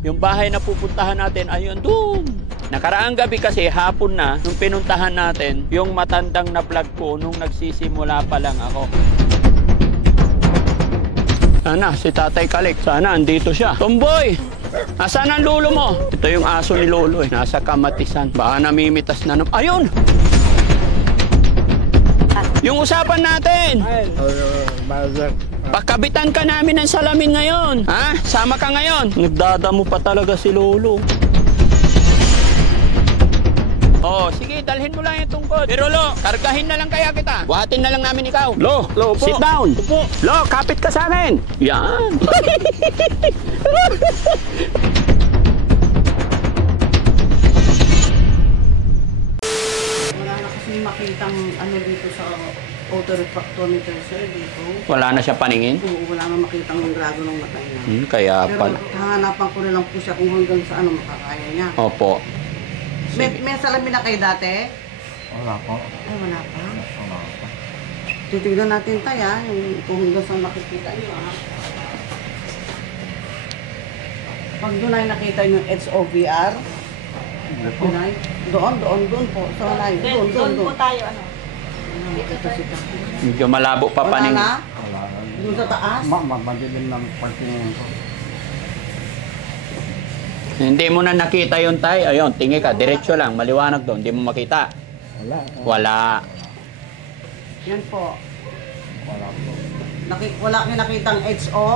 Yung bahay na pupuntahan natin, ayun, doon. Nakaraang gabi kasi, hapon na, nung pinuntahan natin, yung matandang na vlog ko, nung nagsisimula pa lang ako. Sana, si Tatay Kalik, sana andito siya. Tomboy! Asan ang lolo mo? Ito yung aso ni lolo eh. Nasa kamatisan. Baka namimitas na naman. Ayun! Yung usapan natin! Pagkabitan ka namin ng salamin ngayon. Ha? Sama ka ngayon. Nagdadamo pa talaga si lolo. Oh, sige, dalhin mo lang yung tungkod. Pero Lo, kargahin na lang kaya kita. Buhatin na lang namin ikaw. Lo, po. Sit down. Po. Lo, kapit ka sa akin. Yan. Wala na kasi makitang ano dito sa auto refractometer, sir, dito. Wala na siya paningin? Oo, wala na makitang ng grado ng mata niya. Kaya pero pala. hahanapan ko na lang po siya kung hanggang saan ang makakaya niya. Opo. May salamin na kayo dati? Wala po. Ay, wala pa. Wala po. Titignan natin tayo, yung kung hanggang saan makikita niyo, ha? Pag doon ay nakita niyo yung HOVR, doon po. So, doon po tayo, ano? Dito tayo. Medyo malabo pa Wala paningin. na? Wala. Doon sa taas? Madilim ng pagtingin ko. Hindi mo na nakita yung tay. Ayun, tingi ka. Diretso lang. Maliwanag doon. Hindi mo makita. Wala. Wala. Yan po. Wala po. Wala kayo nakitang HO?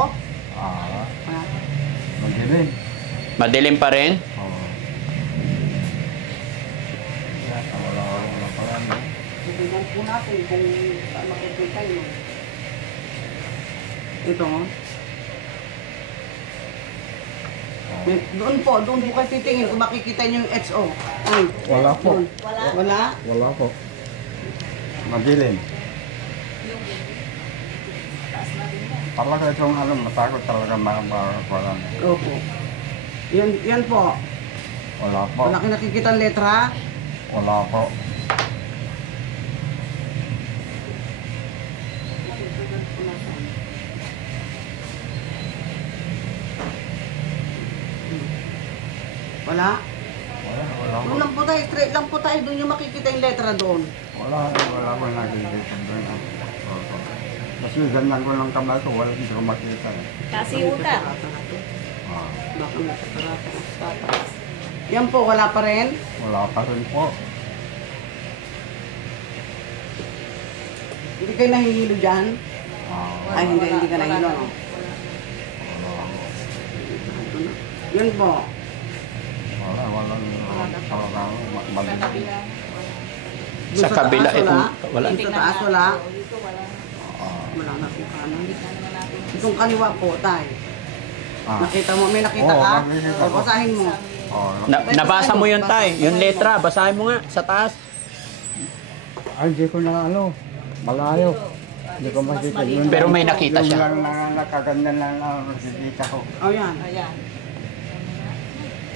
Ah, Ha? madilim. Madilim pa rin? Oo. Wala pala. No? Titignan po natin kung saan makikita yun. Ito. Doon po kayo titingin kung makikita niyo yung HO. Ay, Wala po. doon. Wala? Wala po. Madilim. Talaga itong matakot talaga makapalan. Opo. Yan po. Wala po. Wala kayo nakikita ang letra? Wala po. Wala? Wala Doon lang po tayo, straight lang po tayo. Doon yung makikita yung letra doon. Wala ko nakikita doon. Kasi ganyan ko lang kamay ko, wala hindi ko makita. Kasi utak. Ah, Baka nakatarata ang tatas. Yan po, wala pa rin. wala pa rin po. Hindi kayo nahihilo dyan? Ah, Ay, hindi ka nahihilo, no? wala. Yan po. Wala. Mali. Doon Sa kabila taas, itong... Wala. Doon sa taas, wala. Dito wala. Wala na po kanan. Tingnan natin. Itong kaliwa po, tay. Nakita mo, may nakita Oo, ka? nakikita O, ko. basahin mo. Nabasa mo yun tay. Yung letra, basahin mo nga sa taas. Ay, hindi ko na malayo. Hindi ko makita. Yun Pero lang- may nakita yun siya. lang na nakaganyan lang na nakikita ko. O, yan. Ayan.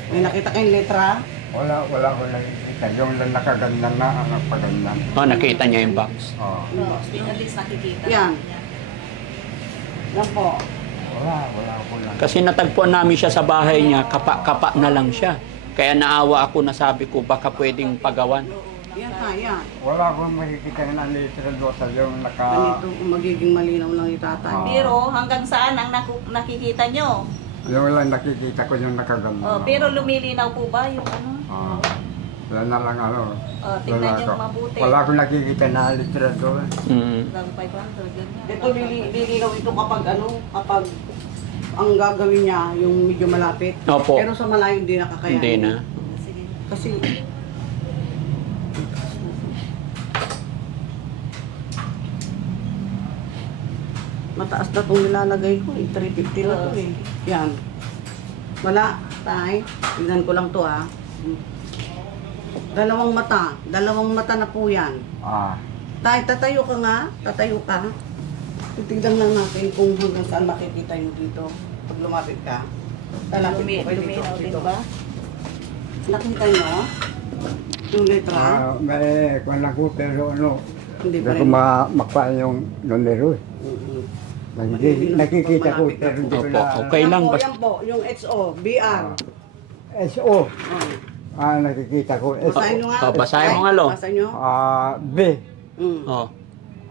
May nakita kayong letra? Wala ko nakikita. Yung lang nakaganyan na nakaganyan. Oh, nakita niya yung box. Oh. At least nakikita. Yan. Yan po. Wala ko lang. Kasi natagpuan namin siya sa bahay niya, kapa-kapa na lang siya. Kaya naawa ako na sabi ko, baka pwedeng pagawan. Yan pa, yan. Wala akong makikita na literal dosa yung Ganito kung magiging malinaw lang yung tatay. Pero hanggang saan ang nakikita nyo? Yung lang nakikita ko yung nakaganyan. Oh, pero lumilinaw po ba yung ano? Yan na lang Tingnan wala nyo ko. mabuti. Wala akong nakikita na literal doon. Lang 500, ganyan. Ito lilinaw ito kapag ang gagawin niya yung medyo malapit. Opo. Pero sa malayo hindi nakakayanin. Hindi na. Sige. Kasi mataas na itong nilalagay ko eh. 350 na ito eh. Yan. Wala, tay. Tignan ko lang to ah. Dalawang mata na po yan. Tay, tatayo ka nga. Tatayo ka. Titignan lang natin kung hanggang saan makikita yung dito. Pag lumapit ka. Lalapit po kayo Luminaw din dito. ba? Nakita nyo? Yung letra? May kung lang ko pero Hindi pa hindi ko rin. makuha yung numero. Mm-mm. Nakikita ko, pero hindi ko Opo, na... okay lang. Yan po, yan po, yung HO, BR. SO. Oh. Nakikita ko. Basahin nyo nga. Oh, basahin mo nga, Lo. Basahin nyo. B. Oh.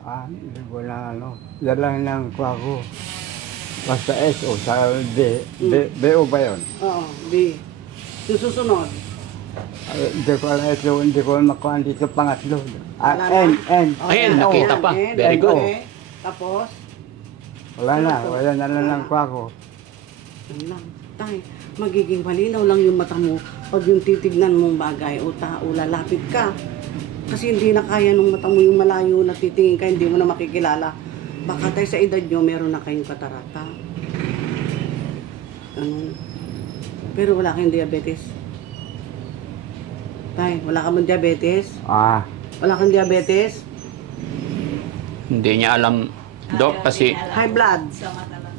Hindi ko na ano. Yan lang lang ko ako. Basta SO sa B. BO ba yun? Oo, B. Yung susunod. Hindi ko alam ito, hindi ko makuha dito pangatlo. Wala N. Oh, Ayun, yan, nakita yan, pa. yan. Very good. Okay. Tapos, Wala na lang ko ako. yun lang. Tay, magiging malinaw lang yung mata mo pag yung titignan mong bagay o lalapit ka. Kasi hindi na kaya nung mata mo yung malayo na titingin ka, hindi mo na makikilala. Baka tayo sa edad nyo, meron na kayong katarata. Ganun. Pero wala kayong diabetes. Tay, wala ka bang diabetes? Wala kang diabetes? Hindi niya alam, Dok, kasi High blood? Sa mata lang.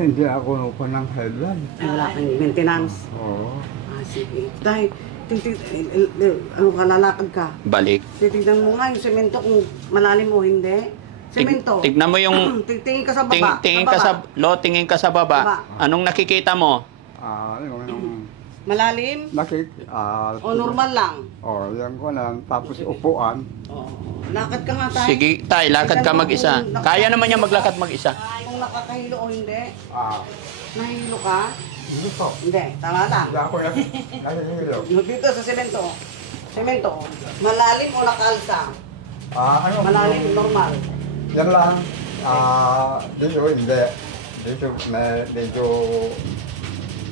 Hindi ako ng high blood. Ay, wala kang maintenance. Oo. Sige. Tay, ano ka, lalakad ka? balik. Titignan mo nga yung semento kung malalim o hindi. Semento. Tignan mo yung... Tingin ka sa baba. Tingin ka sa... Lo, tingin ka sa baba. Baba. Anong nakikita mo? Yung Malalim? O normal lang? yan ko lang. Tapos upuan. Lakad ka nga tayo. Sige, tay, lakad ka mag-isa. Kaya naman niya maglakad mag-isa. Kung nakakahilo o hindi. Ah, Nahihilo ka? hindi po. Hindi. Tama lang. Hindi ako nahihilo. Dito sa semento. Semento. Malalim o nakalsa? Malalim, normal. Yan lang. Dito hindi. Dito medyo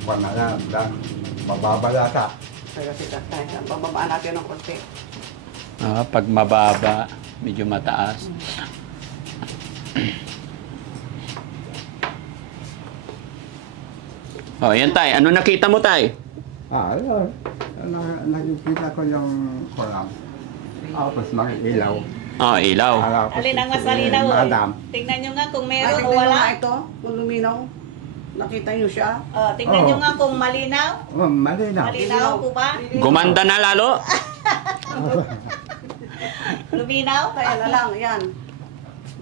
wala yan. Dan mababa yata. Kaya kasi tayo. Pababaan natin ng konti. Pag mababa, medyo mataas. Oh, yan tay. Ano nakita mo tay? Ayun. Nakikita ko yung kolam. Tapos mga ilaw. Oh, ilaw. Tapos Alin ang mas malinaw? Madam. Tingnan nyo nga kung Ay, meron o tignan nyo wala. nga ito. Kung luminaw. Nakita nyo siya. Tingnan nyo nga kung malinaw. Malinaw. Malinaw po ba? Gumanda na lalo? Luminaw? Kaya na lang, yan.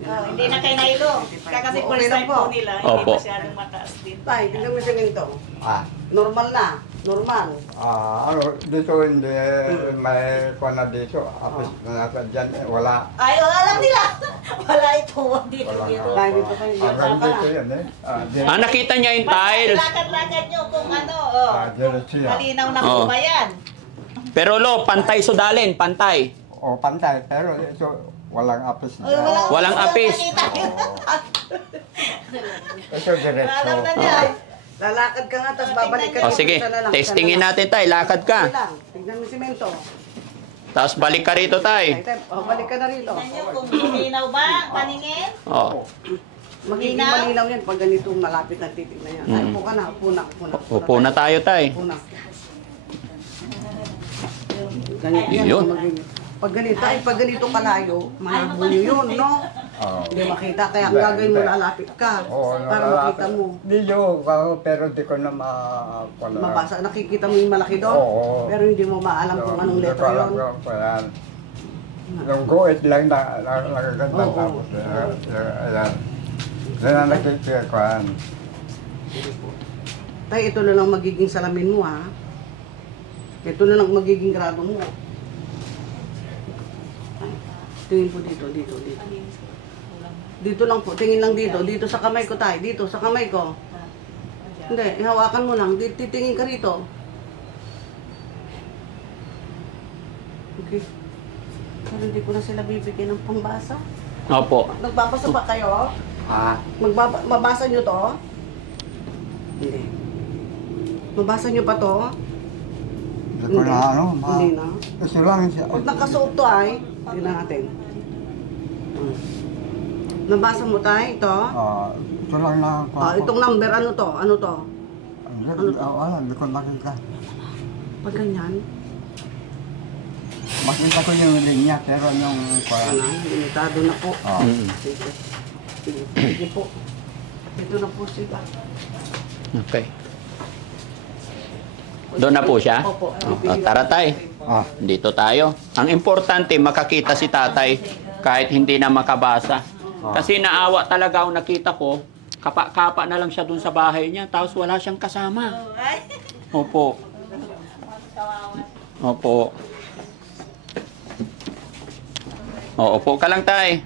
Hindi na kayo nailo. Kasi Okay first lang time po. po nila. Hindi Opo. masyadong mataas din. Tay, tignan mo yung semento. Normal na. Normal. Dito hindi may kona dito. Tapos nasa dyan, wala. Ay, alam nila. Wala ito. Dito, Wala dito. nga. Tay, dito kayo. Hanggang dito yan eh. Nakita niya yung tiles. Lakad-lakad nyo kung ano. Diretso yan. Malinaw na Oh. po ba yan? Pero lo, pantay sudalin, pantay. Pantay. Pero ito, walang apis. Walang apis. Ito diretso. Alam na niya. Lalakad ka nga, tapos babalik ka. O dito, sige, isa na lang, testingin isa na lang. natin tay. Lakad ka. Okay lang. Tignan mo yung semento. Tapos balik ka rito tay. Tay, balik ka na rito. Tingnan nyo kung luminaw ba ang paningin. Oh. Magiging Malinaw? malinaw yan pag ganito malapit na titignan yan. Ay, upo ka na, upo na, upo na. Upo na tayo tay. Upo na. Ganito yan. Yun. Pag ganito kalayo, malabo nyo yun, no? Hindi makita, kaya ang gagawin mo, lalapit ka para makita mo. Video ako, pero di ko na Mabasa, nakikita mo yung malaki doon, Oo. pero hindi mo maalam kung anong letra yun. Yan. Yung guhit lang na nakaganda Oo. tapos. Ayan. Yan ang nakikikuhan. Tay, ito na lang magiging salamin mo, ha? Ito na lang magiging grado mo. Tingin po dito. Dito lang po, tingin lang dito. Dito sa kamay ko tayo, dito sa kamay ko. Hindi, ihawakan mo lang. Titingin ka rito. Okay. Pero hindi ko na sila bibigyan ng pambasa. Opo. Nagbabasa ba kayo? Mabasa nyo to? Hindi. Mabasa nyo pa to? Hindi ko na ano. Hindi na. Gusto lang siya. Pag nakasuot to ay, tingnan natin. Nabasa mo tayo ito? Ito lang na Itong number, ano to? Ano to? Hindi ko makita. Pag ganyan, Makita ko yung linya, pero yung... ano, limitado na po. Mm. Sige. Sige po. Ito na po siya. Okay. Doon na po siya? Opo. Tara tay. Dito tayo. Ang importante, makakita si tatay kahit hindi na makabasa. Kasi naawa talaga ako, nakita ko, kapa-kapa na lang siya dun sa bahay niya, tapos wala siyang kasama. Ay. Opo. Opo. Opo ka lang, tay.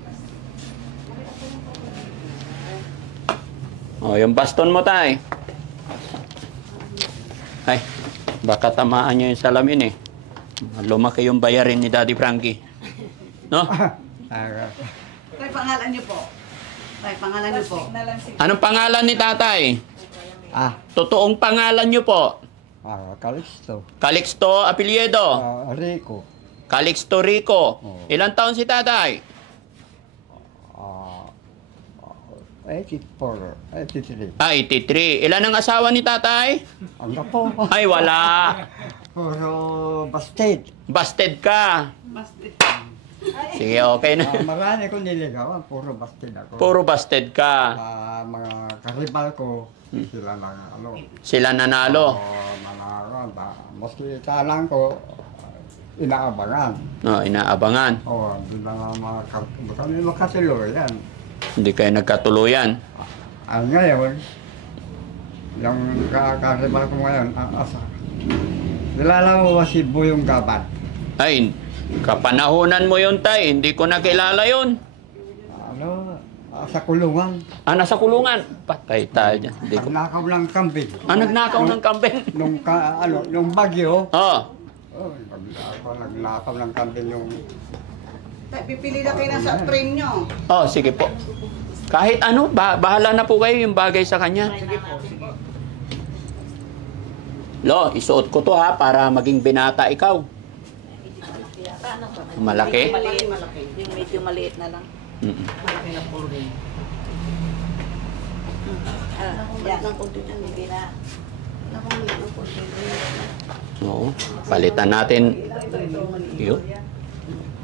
Yung baston mo, tay. Ay, baka tamaan niyo yung salamin eh. Lumaki yung bayarin ni Daddy Frankie. No? Tay, pangalan niyo po. Tay, pangalan niyo po. Anong pangalan ni tatay? Totoong pangalan niyo po? Calixto. Calixto Apelyido. Rico. Calixto Rico. Oo. Ilang taon si tatay? 83. 83. Ilan ang asawa ni tatay? Ang po. Ay, wala. Puro busted. Busted ka. Basta. Sige, okay na. Marami kong niligawan, puro busted ako. Puro busted ka. Mga karibal ko, sila lang Sila nanalo. Manalo. Maski talang ko, inaabangan. No, inaabangan. Doon lang ang kami makasilo yan. Hindi kayo nagkatuluyan. Ngayon, yung karibal ko ngayon, ang asa. Nilala mo ba si Buyong Gabat? Ay, kapanahonan mo yun, tay. Hindi ko nakilala yun. Sa kulungan. Nasa kulungan. Patay tayo dyan. Hindi ko... Nagnakaw ng kambing. Nagnakaw ng kambing. Nung bagyo, Oh. nagnakaw ng kambing yung... Tay, pipili na kayo na sa frame niyo. Oh, sige po. Kahit ano, bahala na po kayo yung bagay sa kanya. Sige po, sige. Lo, isuot ko to ha, para maging binata ikaw. Malaki? Maliit. Malaki. Yung medyo maliit na lang. Mm-mm. Malaki na po rin. Yan. Ng konti na. Hindi na. Nakamaliit ng konti. Oo. Palitan natin. Yun.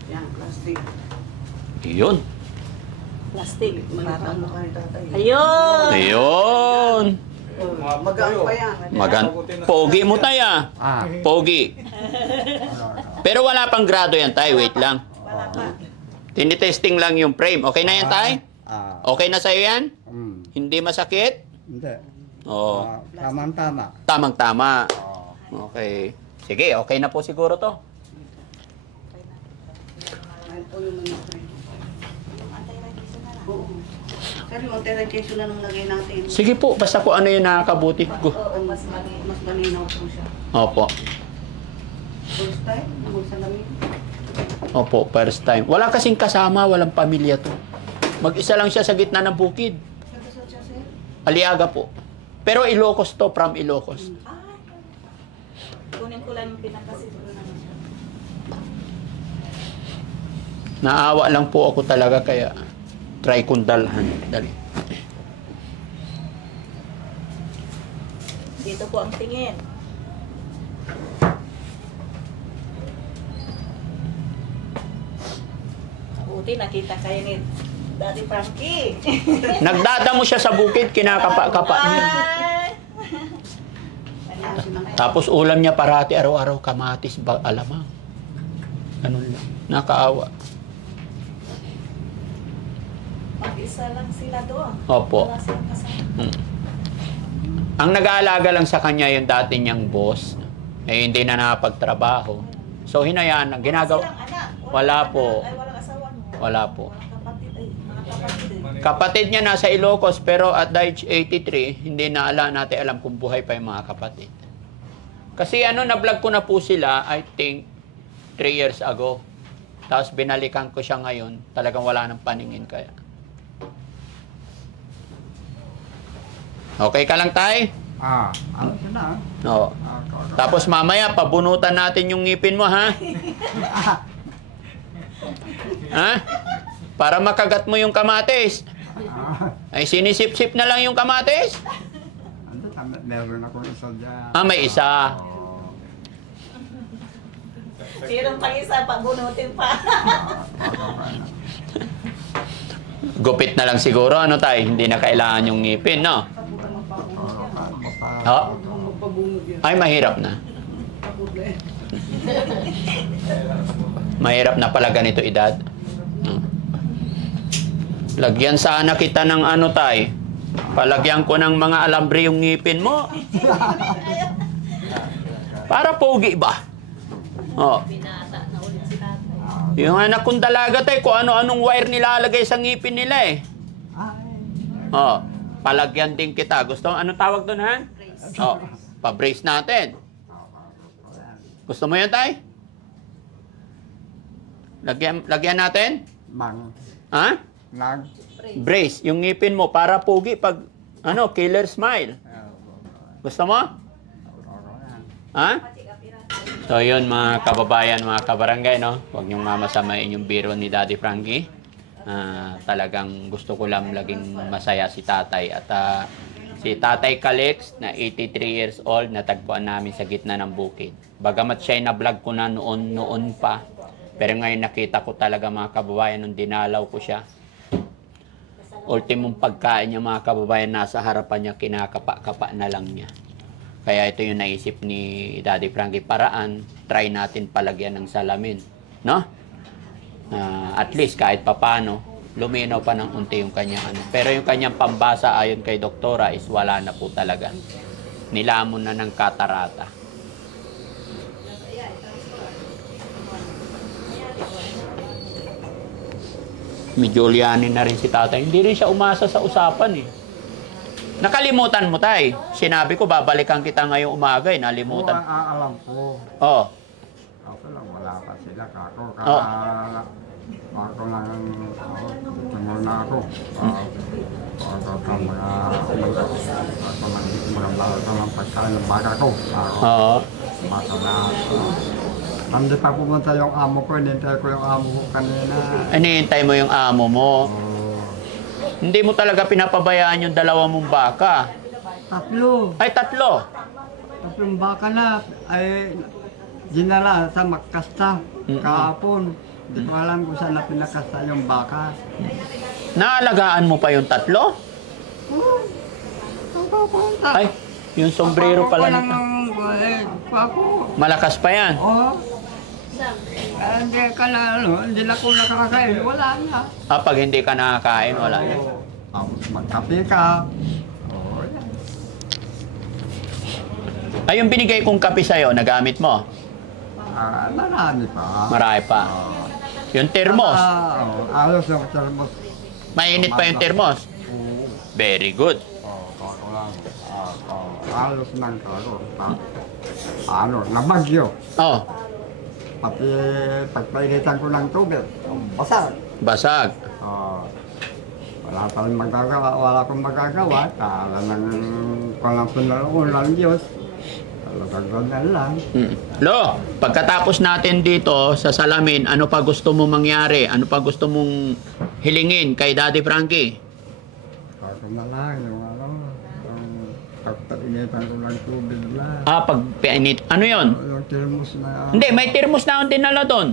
Yan, plastic. Yun. Plastic. Malitan mo kayo tatay. Ayun! Ayun. Magaan pa yan. Pogi mo tayo. Pogi. Pero wala pang grado yan tayo. Wait lang. Wala pa. Tinitesting lang yung frame. Okay na yan tayo? Okay na sa'yo yan? Hindi masakit? Hindi. Oo. Tamang-tama. Tamang-tama. Okay. Sige, okay na po siguro to. Ayun po yung frame. Oo. Sir, yung anti-radiation na nung lagay natin. Sige po, basta po ano yung nakakabuti. Mas malinaw po siya. Opo. First time, nagsalamin. Opo, first time. Wala kasing kasama, walang pamilya to. Mag-isa lang siya sa gitna ng bukid. Nagkasal siya, sir? Aliaga po. Pero Ilocos to, from Ilocos. Kunin ko lang yung pinakasiguro naman siya. Naawa lang po ako talaga kaya try kong dalhan. Dali. Dito po ang tingin. Buti nakita kayo ni Daddy Frankie. Nagdadamo siya sa bukid, kinakapa-kapa niya. Ay! Tapos ulam niya parati araw-araw kamatis, alamang. Ganun lang. Nakaawa. Mag-isa lang sila doon. Opo. Wala silang kasama. Ang nag-aalaga lang sa kanya yung dati niyang boss. Eh, hindi na nakapagtrabaho. So, hinayaan na. Ginagawa. Silang anak. Wala po. Ay, walang asawa mo. Wala po. Walang kapatid. Ay, mga kapatid eh. Kapatid niya nasa Ilocos, pero at age 83, hindi na natin alam kung buhay pa yung mga kapatid. Kasi na-vlog ko na po sila, I think, 3 years ago. Tapos binalikan ko siya ngayon. Talagang wala nang paningin kaya. Okay ka lang, tay? Ano siya na? Oo. Tapos mamaya, pabunutan natin yung ngipin mo, ha? Ha? Para makagat mo yung kamatis. Ay, sinisip-sip na lang yung kamatis. Meron akong isa dyan. May isa. Sirong pang isa, pabunutin pa. Gupit na lang siguro, ano tay? Hindi na kailangan yung ngipin, no? Oo. Ay, mahirap na. Mahirap na pala ganito edad. Lagyan sana kita ng ano tay. Palagyan ko ng mga alambre yung ngipin mo. Para pogi ba? Oh. Binata na ulit si tatay. Yung anak kong dalaga tay, kung ano-anong wire nilalagay sa ngipin nila eh. Oh. Palagyan din kita. Gusto, anong tawag doon ha? Oh. Pa-brace natin. Gusto mo yan tay? Lagyan natin? Mang. Ha? Nang. Brace, yung ngipin mo para pogi pag ano, killer smile. Gusto mo? Ha? So yun mga kababayan, mga kabarangay, no? Huwag niyong mamasamain yung biro ni Daddy Frankie. Talagang gusto ko lang laging masaya si tatay. At si Tatay Calix na 83 years old, natagpuan namin sa gitna ng bukid. Bagamat siya na-vlog ko na noon pa, pero ngayon nakita ko talaga mga kababayan nung dinalaw ko siya. Ultimong pagkain niya mga kababayan, nasa harapan niya, kinakapa-kapa na lang niya. Kaya ito yung naisip ni Daddy Frankie, paraan, try natin palagyan ng salamin. No? At least kahit papano, luminaw pa ng unti yung kanyang ano. Pero yung kanyang pambasa ayon kay doktora is wala na po talaga. Nilamon na ng katarata. Medyo ulyanin na rin si tatay. Hindi rin siya umasa sa usapan eh. Nakalimutan mo tay. Sinabi ko babalikan kita ngayong umaga eh. Nalimutan. Alam ko. Oh. Ako lang, wala pa sila. Ako Oh. Ako lang, tumul na ako. Ako lang pagkain ng baga ko. Oo. Masala. Hindi pa pumunta yung amo ko, hinintay ko yung amo ko kanina. Hinihintay mo yung amo mo. Oh. Hindi mo talaga pinapabayaan yung dalawa mong baka. Tatlo. Ay, tatlo. Tatlong baka na ay dinala sa Makasta kahapon. Hindi ko alam kung saan na pinakasta yung baka. Naalagaan mo pa yung tatlo? Ay, yung sombrero pala nito. Malakas pa yan. Oo. Hindi ka na, hindi na ko nakakain. Wala na. Pag hindi ka nakakain, wala na. Tapos magkape ka. Oo, yan. Ay, yung binigay kong kape sa'yo, nagamit mo? Marami pa. Marami pa. Yung termos. Ayos yung termos. Mainit pa yung termos. Oo. Very good. Kako lang. Ayos ng kako. Ano, nabagyo. Oh, Pati pagpainitan ko ng tubig, basag. basag. Wala pa rin magagawa, wala akong magagawa. Kala nang walang pinaulan Diyos. Talagang lang. Lo, pagkatapos natin dito sa salamin, ano pa gusto mo mangyari? Ano pa gusto mong hilingin kay Daddy Frankie? Kako na lang, yung ano, pagpainitan ko ng tubig lang. Pagpainit. Ano yon? Yung termos na... Hindi, may termos na akong dinala doon.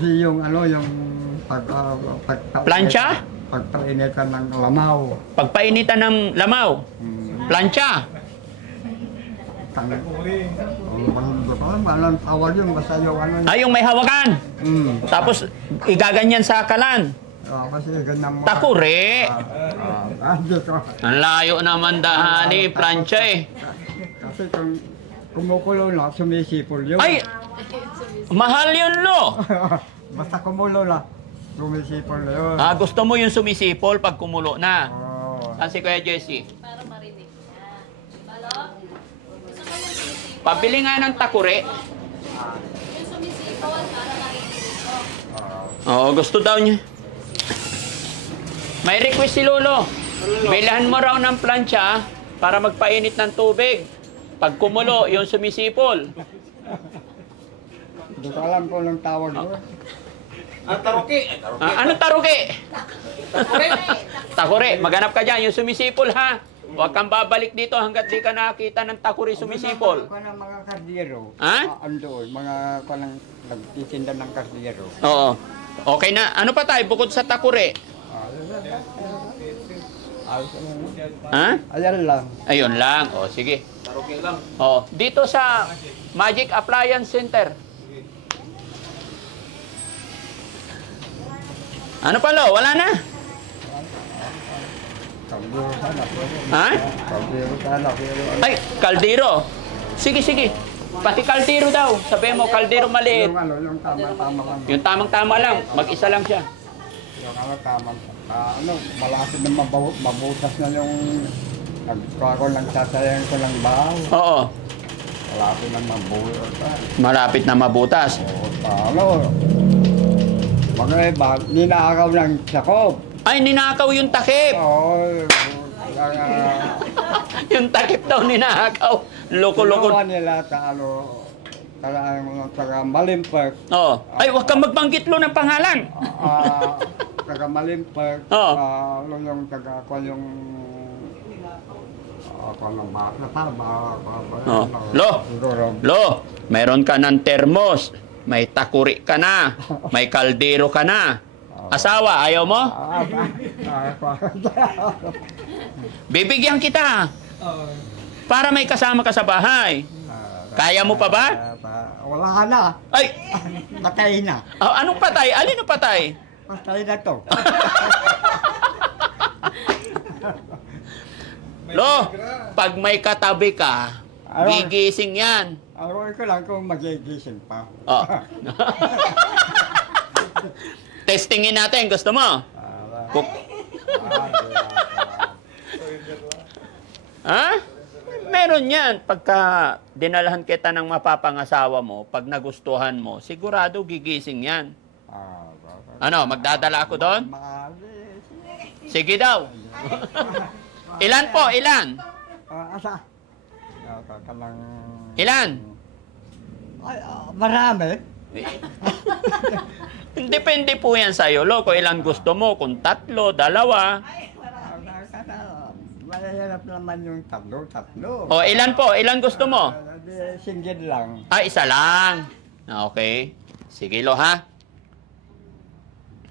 Di yung ano, yung Plancha? Pagpainitan ng lamaw. Pagpainitan ng lamaw. Plancha. Walang tawag yun, basta yung ano. Yung may hawakan. Tapos, igaganyan sa kalan. Kasi ganyan mo. Takure. Hindi ko. Ang layo naman dahani, plancha eh. Kasi kung kumukulo na, sumisipol yun. Ay! Mahal yun, Lo. Basta kumulo na, sumisipol na yun. Gusto mo yung sumisipol pag kumulo na. Oo. Kasi Kuya Jesse, Para marinig niya. Balo? Gusto mo yung sumisipol? pabili nga ng takure. Yung sumisipol para marinig ko. Oo, gusto daw niya. May request si Lolo. Bilhan mo raw ng plancha para magpainit ng tubig. Pag kumulo, yung sumisipol. Hindi ko alam kung anong tawag ko. Ano taruki? Takure. Maghanap ka dyan, yung sumisipol ha. Huwag kang babalik dito hanggat di ka nakakita ng takuri sumisipol. Mga kardiyero. Ha? Andoon, mga kanang nagtitinda ng kardiyero. Oo. Okay na. Ano pa tayo bukod sa takure? Ha? Ayan lang. Ayun lang. O, sige. O, dito sa Magic Appliance Center. Ano pa, Lo? Wala na? Kaldero sana, pwede. Ha? Kaldero sana, pero Ay, kaldero. Sige, sige. Pati kaldero daw. Sabihin mo, kaldero maliit. yung tama-tama lang. Yung tamang-tama lang. Mag-isa lang siya. Yung tama. Malapit na mabutas na yung ako lang sasayang ko ng bahaw. Oo. Malapit na mabutas. Malapit na mabutas. Mga iba, ninakaw ng sakop. Ay, ninakaw yung takip. Yung takip daw ninakaw. Loko-loko. Ginawa nila taga Malimpag. Oo. Ay, huwag kang magbanggit lo ng pangalan. Taga Malimpag. Oo. Yung taga ko yung Oh. Lo, meron ka ng termos. May takuri ka na. May kaldero ka na. Asawa, ayaw mo? Bibigyan kita. Para may kasama ka sa bahay. Kaya mo pa ba? Wala na. Ay, Patay na. anong patay? Alin ang patay? Patay na to. Lo, pag may katabi ka, gigising yan. Alam ko lang kung magigising pa. Oh. Testingin natin, gusto mo? Ha? Meron yan. Pagka dinalahan kita ng mapapangasawa mo, pag nagustuhan mo, sigurado gigising yan. Ano, magdadala ako doon? Sige daw. Ilan po? Ilan? Asa? Ilan? Marami. Depende po yan sa'yo, Lo. Kung ilan gusto mo, kung 3, 2. Mahirap naman yung tatlo. O, ilan po? Ilan gusto mo? Single lang. Isa lang. Okay. Sige, Lo, ha?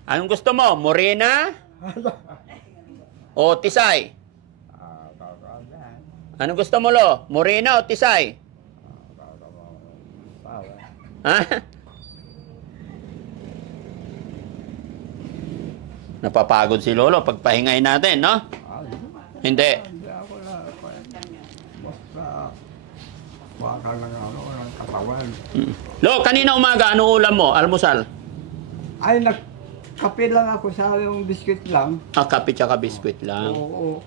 Anong gusto mo? Morena? O Tisay? Anong gusto mo, Lo? Morena o Tisay? Ha? Napapagod si Lolo pagpahingay natin, no? Hindi. Hindi ako na. Basta waka lang ng katawan. Lo, kanina umaga, ano ulam mo? Almusal? Ay, nagkape lang ako sa yung biscuit lang. Kape tsaka biskwit lang. Oo.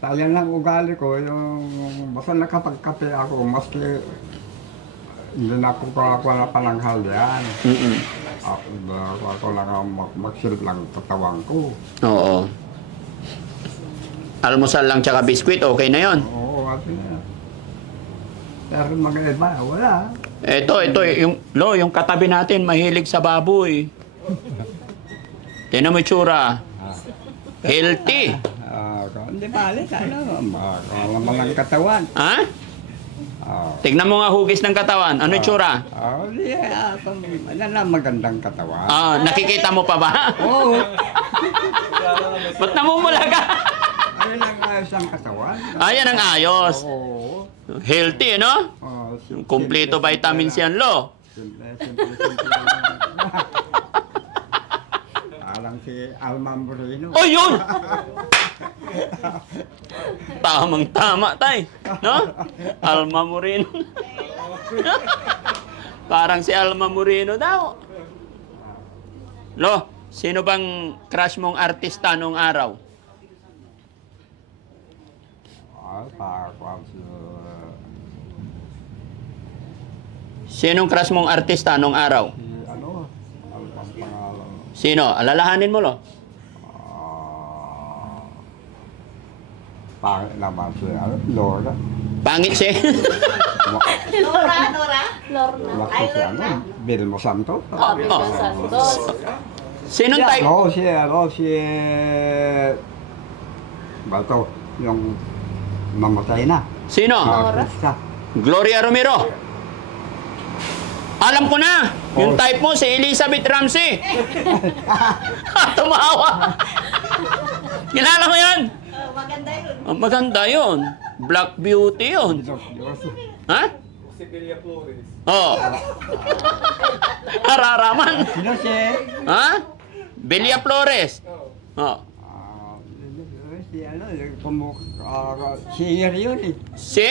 Sayang lang ugali ko, yung basta nakapagkape ako, maski hindi na ako na pananghalian. Ako lang magsilip lang katawan ko. Oo. Almusal lang tsaka biskwit, okay na yon. Oo, okay na. Pero mga iba, wala. Ito, yung katabi natin, mahilig sa baboy. Tingnan mo yung tsura. Healthy. Hindi balik, malaman ng katawan. Ha? Tignan mo nga hugis ng katawan. Ano yung tsura? Magandang katawan. Nakikita mo pa ba? Oo. Ba't namumula ka? Ayun ang ayos ang katawan. Ayan ang ayos. Oo. Healthy, no? Kompleto vitamins yan, Lo. Simple. Alang si Alma Moreno. Oh, yun! Tamang-tama, tay. No? Alma Moreno. Parang si Alma Moreno daw. Lo, sino bang crush mong artista nung araw? Sinong crush mong artista nung araw? Ano ang pangalan? Sino? Alalahanin mo, Lo. Pangit naman si Lorna. Pangit siya. Lorna. Laki si Vilmo Santos. Santos. Sinong type? Si Bato, yung mamatay na. Sino? Artista. Gloria Romero. Alam ko na. Yung type mo, si Elizabeth Ramsey. Tumawa. Kilala mo yan? Maganda yun. Maganda yun. Black Beauty yun. Ha? Si Belia Flores. Oo. Hararaman. Sino si? Ha? Belia Flores. Oh. si ano, singer yun eh. Si?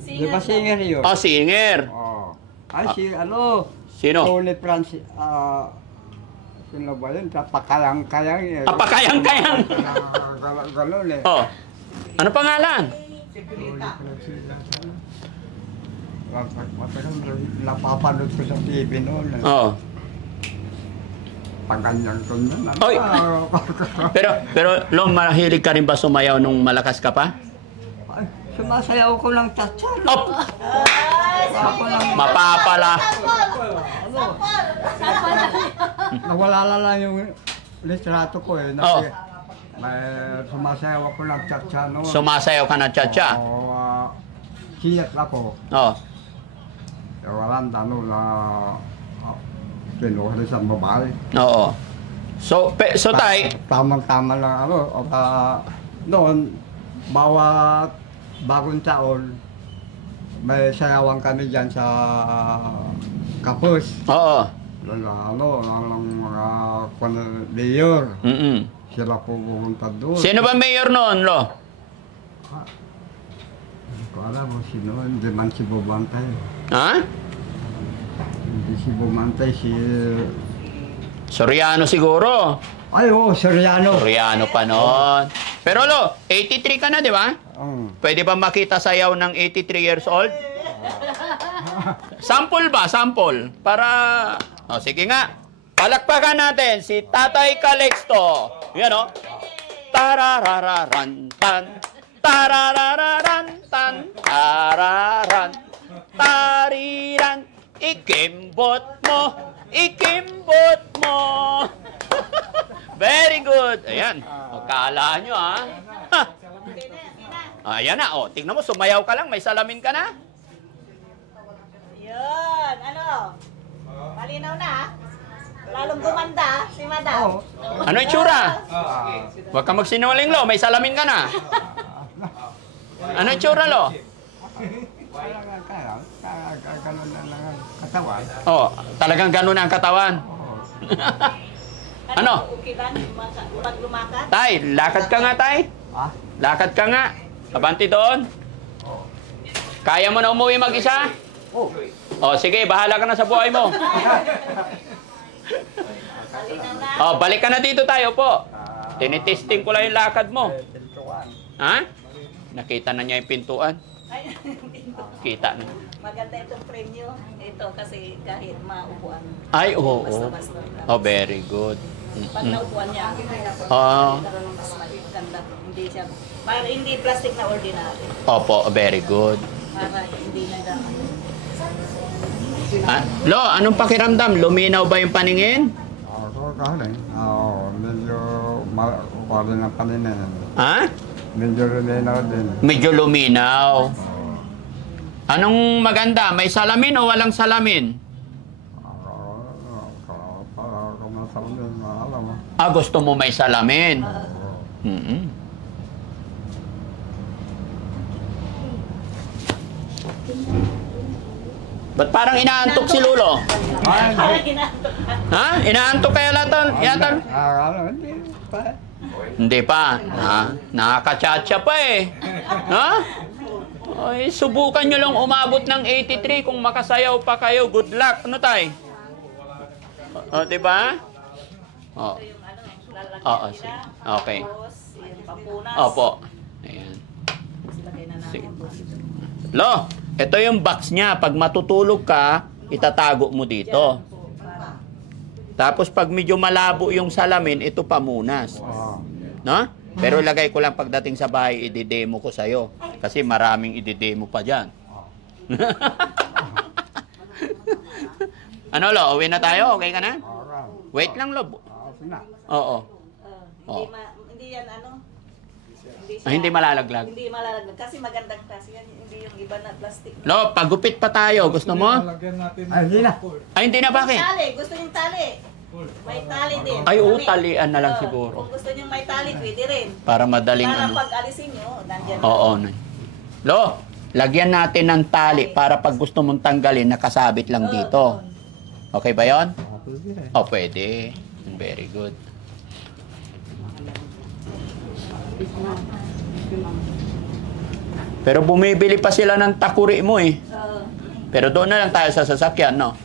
Di ba singer yun? Oh, singer. Oh. Ay, si ano, Sino? Tony Francis, sino ba yun? Pakayang-kayang eh. Apakayang-kayang. Galon eh. Oh. Ano pangalan? Napapanood ko sa TV noon. Oh. Paganyang ko na. Oy! Pero Lo, mahilig ka rin ba sumayaw nung malakas ka pa? Sumasayaw ko ng tatsan. Op! Mapapala. Nawala lang yung litrato ko eh. Oh. May sumasayaw ako ng tatsan noon. Sumasayaw ka na cha-cha. Oo, siyat ako. Oh. Walang tanong na kinuha rin sa babae. Oo. So tay, Tamang-tama lang ako. Noon, bawat bagong taon, may sayawan kami dyan sa Kapus. oo. Ng mga mayor. Mm. Sila po pumunta doon. Sino ba mayor noon, Lo? Hindi ko alam kung sino. Hindi man si Bubantay. Ha? Hindi si Bubantay, si... Soriano siguro. Ay, oo, Soriano. Soriano pa noon. Pero Lo, 83 ka na, di ba? Pwede ba makita sayaw ng 83 years old? Sample ba? Sample. Para... O, sige nga. Palakpakan natin si Tatay Calixto. Yan o. Tararararan tan. Tararararan tan. Tararan. Tariran. Ikimbot mo. Ikimbot mo. Very good. Ayan. O, kala nyo ha. Ayan na. O, tingnan mo. Sumayaw ka lang. May salamin ka na. Yun, ano? Malinaw na, ha? Lalong gumanda si Madam. Ano itsura? Huwag ka magsinungaling, Lo. May salamin ka na. Ano itsura, Lo? Ganun na lang ang katawan. Oh, talagang ganun ang katawan. Ano? Okay lang, pag lumakad? Tay, lakad ka nga, Tay. Ah? Lakad ka nga. Abanti doon. Kaya mo na umuwi mag-isa? Oh. Oh, sige, bahala ka na sa buhay mo. Malinaw na. Oh, balik ka na dito tayo po. Tinitesting ko lang yung lakad mo. Ha? Nakita na niya yung pintuan. Ay, Kita na. maganda itong premyo. Ito kasi kahit maupuan. Ay, oo. Basta-basta. Oh, very good. Pag naupuan niya, Oh, mas maganda. Hindi siya, para hindi plastic na ordinary. opo, very good. Para hindi na dapat. Ah, Lo, anong pakiramdam? Luminaw ba yung paningin? Ako kahit oo, medyo wala ng paninin. Ha? Medyo rininaw din. Medyo luminaw. Anong maganda? May salamin o walang salamin? Para masamin, alam mo. Ah, gusto mo may salamin? Mm-mm. Ba't parang inaantok si Lolo? Para ginantok na. Ha? Inaantok kaya yata? Hindi pa. Hindi pa. Nakakachatcha pa eh. Ha? Ay, subukan nyo lang umabot ng 83 kung makasayaw pa kayo. Good luck. Ano tay? O, diba? O. Yung ano, lalagyan Oo, nila. sige. Okay. Tapos, yung papunas. Opo. Ayan. Lagay na Sige. natin. Lo, ito yung box niya. Pag matutulog ka, itatago mo dito. Tapos pag medyo malabo yung salamin, ito pamunas. No? Pero lagay ko lang pagdating sa bahay, i-demo ko sa'yo. Kasi maraming i-demo pa dyan. Ano, Lo? Uwi na tayo? Okay ka na? Wait lang, Lo. Oo. Hindi yan ano. Hindi malalaglag. Hindi malalaglag. Kasi magandang klase yan. Hindi yung iba na plastic. Lo, pagupit pa tayo. Gusto mo? Ay, hindi na. Ay, hindi na. Bakit? Tali. Gusto niyong tali. May tali din. Ay, oo, Kami. talian na lang Oo. siguro. Kung gusto niyong may tali, pwede rin. Para madaling Para ano. pag alisin niyo, nandyan. Oo, Nay. Lo, lagyan natin ng tali para pag gusto mong tanggalin, nakasabit lang dito. Okay ba yon? Oh, pwede. Very good. Pero bumibili pa sila ng takuri mo eh. Pero doon na lang tayo sa sasakyan, no?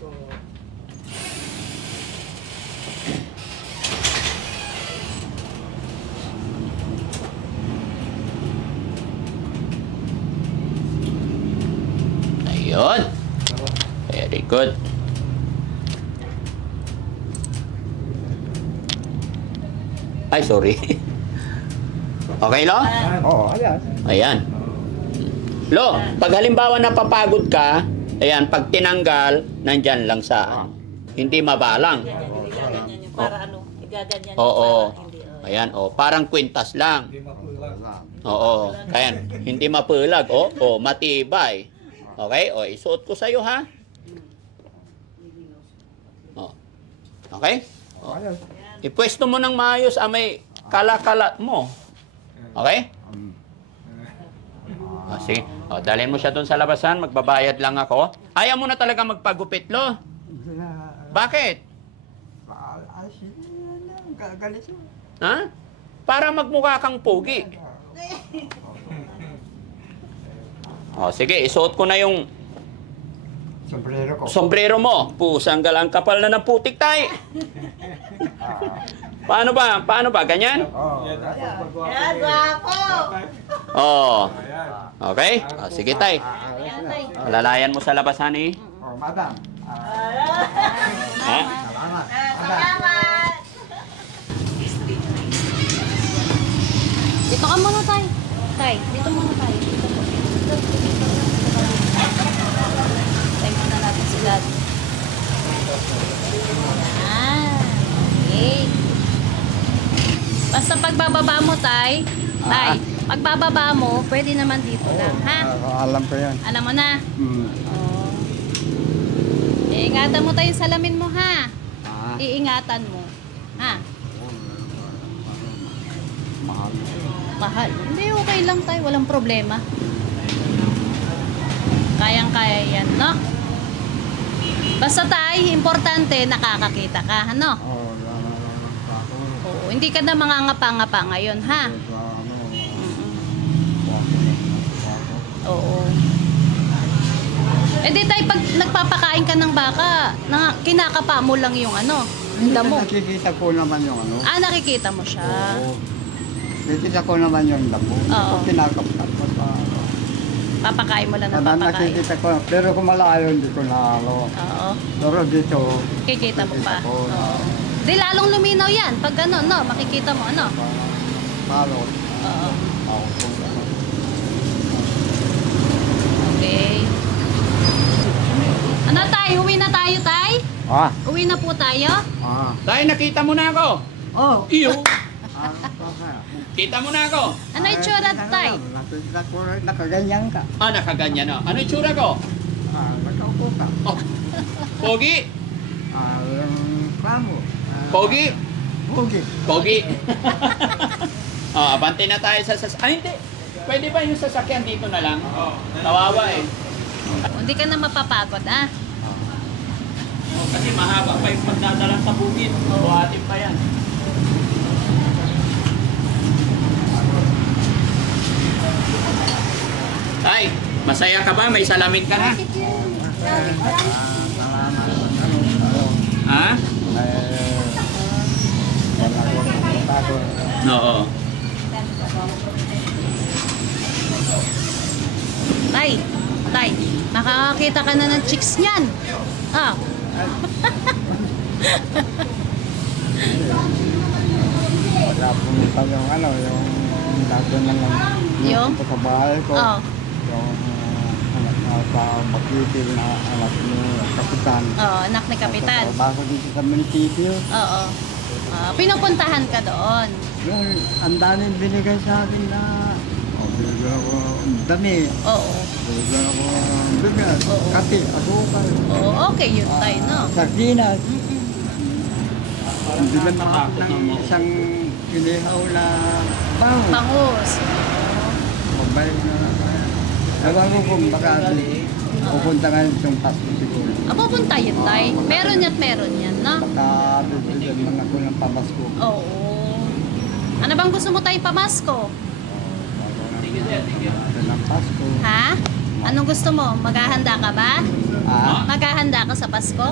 Ayun. Very good. Ay, sorry. Okay, Lo? Oo, ayan. Ayan. Lo, pag halimbawa napapagod ka, ayan, pag tinanggal, nandyan lang sa, hindi mabalang. Igaganyan yung para ano, igaganyan yung Oo. para hindi. Ayan, parang kwintas lang. Wala. Oo, ayan, hindi mapulag, matibay. Okay, isuot ko sa'yo, ha? Okay? Ayan. Ipwesto mo ng maayos, may kala-kala mo. Okay? Sige. Dalhin mo siya doon sa labasan, magbabayad lang ako. Ayaw mo na talaga magpagupit, Lo. Bakit? Galit mo. Ha? Para magmukha kang pogi. Sige, isuot ko na yung Sombrero ko. sombrero mo. Pusang galang kapal na ng putik, tay. Paano ba? Paano ba? Ganyan? Oo. Yan, guwapo! Okay? Sige, tay. Alalayan mo sa labasan, eh. Oh, madam. Ha? Salamat. Salamat! Dito ka muna, Tay. Tay, dito muna tayo. Tay muna natin si Dad. Okay. Basta pagbababa mo, Tay. Tay, pagbababa mo, pwede naman dito lang, ha? Alam ko yan. Alam mo na? Oh. Iingatan mo tayo yung salamin mo, ha? Iingatan mo. Ha? Mahal. Mahal. Hindi, okay lang tayo. Walang problema. Kayang-kaya yan, no? Basta tayo, importante, nakakakita ka, ano? Oo, Oo, hindi ka na mangangapa-ngapa ngayon, ha? Oo. Eh di tayo, pag nagpapakain ka ng baka, kinakapa mo lang yung ano, yung damo. Nakikita ko naman yung ano. Nakikita mo siya. Oo. Nakikita ko naman yung damo. Oo. Kung kinakapkat mo sa ano. Papakain mo lang ng Ano, papakain. nakikita ko. Pero kung malayo, hindi ko na ano. Oo. Pero dito, Kikita mo pa. nakikita ko na Oo. Di lalong luminaw yan. Pag ano, no, makikita mo, ano. malo. Oo. Ako kung ano. Okay. Ano tayo? Uwi na tayo, tay? Uwi na po tayo? Tay, nakita mo na ako. Oh, Iyo. Ano pa ka? Kita mo na ako. Ano yung tsura, tay? Nakikita ko rin, nakaganyan ka. Nakaganyan na. Ano yung tsura ko? Nakaupo ka. Pogi. Yung pamo. Pogi. Pogi. Pogi. Abante na tayo sa hindi. Pwede ba yung sasakyan dito na lang? Kawawa eh. Hindi ka na mapapagod, ah? Kasi mahaba pa yung pagdadala sa bukid. Buhatin pa yan. Tay, masaya ka ba? May salamin ka na? Ha? Oo. Tay, tay, makakakita ka na ng chicks niyan. Ah. Wala pumunta yung ano, yung dati na lang. Yung? Sa bahay ko. Oo. Yung anak na sa Makitil na anak ni Kapitan. Oo, anak ni Kapitan. Bago dito sa munisipyo. Oo. Pinupuntahan ka doon. Yung ang daming binigay sa akin na binigyan ako dami. Oo. Binigyan ako bigas, Oo. kape, asukal. Oo, okay yun, tay, no? Sardinas. Mm-mm. Hindi ba nakakot ng isang kinihaw na bango? Bangus. Pagbalik na. Ewan ko kung baka pupunta nga yung Pasko siguro. Pupunta yun, tay. Meron at meron yan, no? Baka bibigyan man ako ng pamasko. Oo. Ano bang gusto mo tayong pamasko? Ng Pasko. Ha? Anong gusto mo? Maghahanda ka ba? Ah, Maghahanda ka sa Pasko?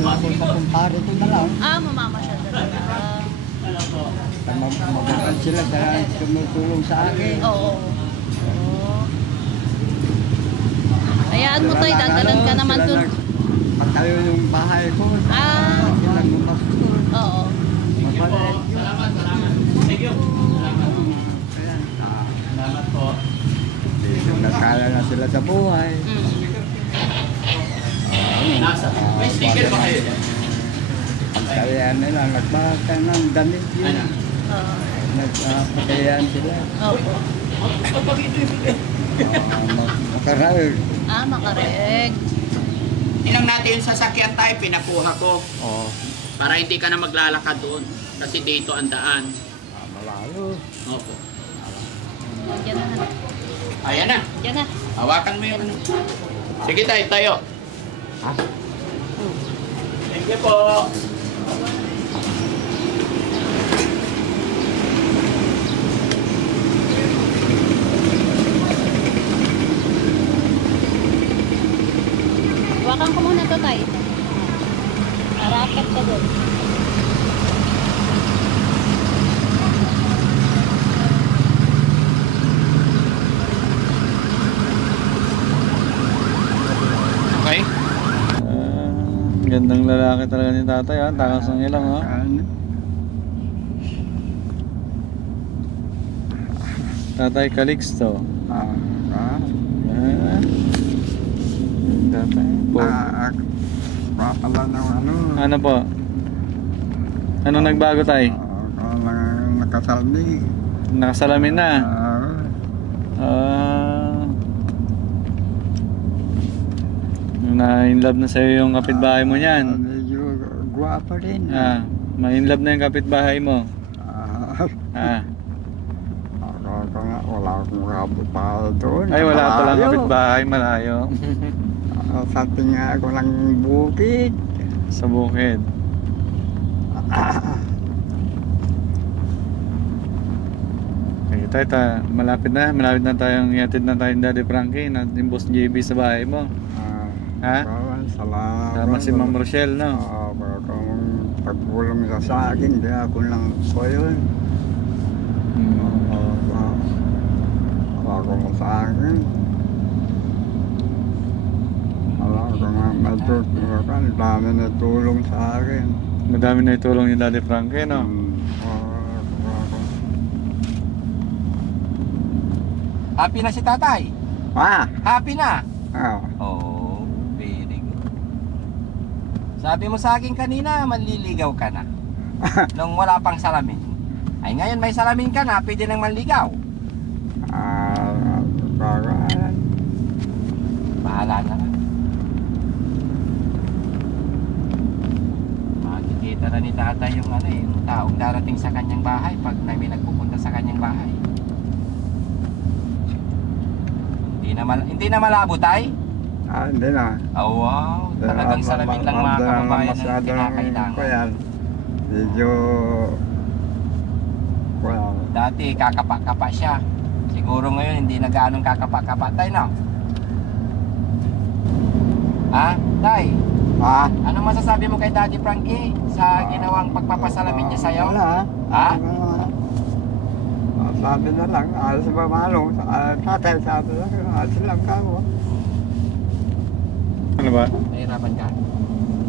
wala sa kumpare ko na lang. Mamamasyal talaga. Mababal sila dahil tumutulong sa akin. Oo. Hayaan mo tayo, dadalan ka naman dun. Pagtayo yung bahay ko. Sila gumasto. Oo. Mabalit. Salamat po. Nagkala na sila sa buhay. Nasa. May sticker ba kayo? Pagkayaan nila, nagbaka ng damit yun. Ano? Oo. Nagpakayaan sila. Opo. Makaraul. Makareeg. Ilang natin yung sasakyan tayo, pinakuha ko. Oo. Para hindi ka na maglalakad doon. Kasi dito ang daan. Malalo. Opo. Diyan na. Ayan na. Diyan na. Hawakan mo yung ano. Sige tayo, tayo. Ha? Thank you po. Hawakan ko muna to tayo. Harapat ka doon. Okay. Gandang lalaki talaga ni tatay, ha? Takas ng ilang, ha? Ano? Tatay Calixto. Ah, Yan. Tatay. Po. Pala ng ano. Ano po? Ano nagbago, tay? Nakasaldi. Nakasalamin na. Na-inlove na sa'yo yung kapitbahay mo niyan. Medyo guwapa rin. Ma-inlove na yung kapitbahay mo. Ako nga, wala akong kapitbahay doon. Ay, wala Malayo. palang kapitbahay, malayo. Sa tinga ako ng bukid. Sa bukid. Sige tayo, malapit na tayong ihatid na tayong Daddy Frankie na yung Boss JB sa bahay mo. Ha? Salamat. Tama si Ma'am Rochelle, no? Baka kung pagpulong sa akin, di ako lang ko yun. Ako mo sa akin. Alam ko nga matutulungan, dami na tulong sa akin. Madami na itulong ni Daddy Frankie, no? Happy na si tatay. Happy na. Oh, very good. Sabi mo sa akin kanina, manliligaw ka na. Nung wala pang salamin. Ay ngayon may salamin ka na, pwede nang manligaw. Bahala na. Makikita na ni tatay yung yung taong darating sa kanyang bahay pag may nagpupunta sa kanyang bahay. Hindi na malabo, tay? Hindi na. Oh, wow. Talagang salamin lang mga kababayan na kinakailangan. Medyo... Dati kakapa-kapa siya. Siguro ngayon hindi na gaanong kakapa-kapa, tay, no? Tay? Anong masasabi mo kay Daddy Frankie sa ginawang pagpapasalamin niya sa'yo? Wala. Sabi na lang, alas ba malong, tatay sabi lang, alas lang ka mo. Ano ba? Nahirapan ka?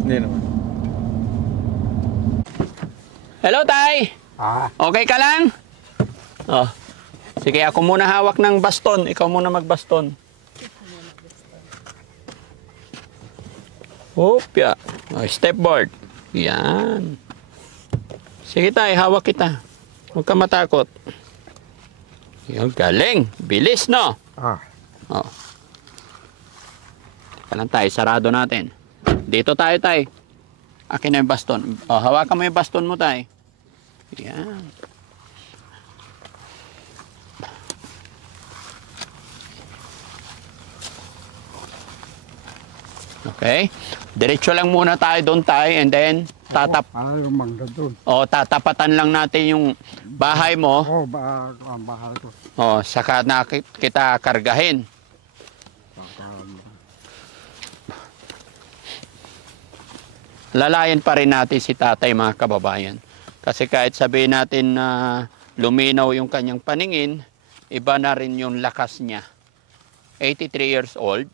Hindi naman. Hello, tay! Okay ka lang? Sige, ako muna hawak ng baston. Ikaw muna magbaston. Hopya. Stepboard. Yan. Sige, tay, hawak kita. Huwag ka matakot. Yung galing. Bilis, no? Teka lang tayo, sarado natin. Dito tayo, tay. Akin na yung baston. Hawakan mo yung baston mo, tay. Yan. Okay? Diretso lang muna tayo doon tayo and then Yung mangga doon. tatapatan lang natin yung bahay mo. Ang bahay ko. Saka na kita kargahin. Lalayan pa rin natin si tatay mga kababayan. Kasi kahit sabihin natin na luminaw yung kanyang paningin, iba na rin yung lakas niya. 83 years old,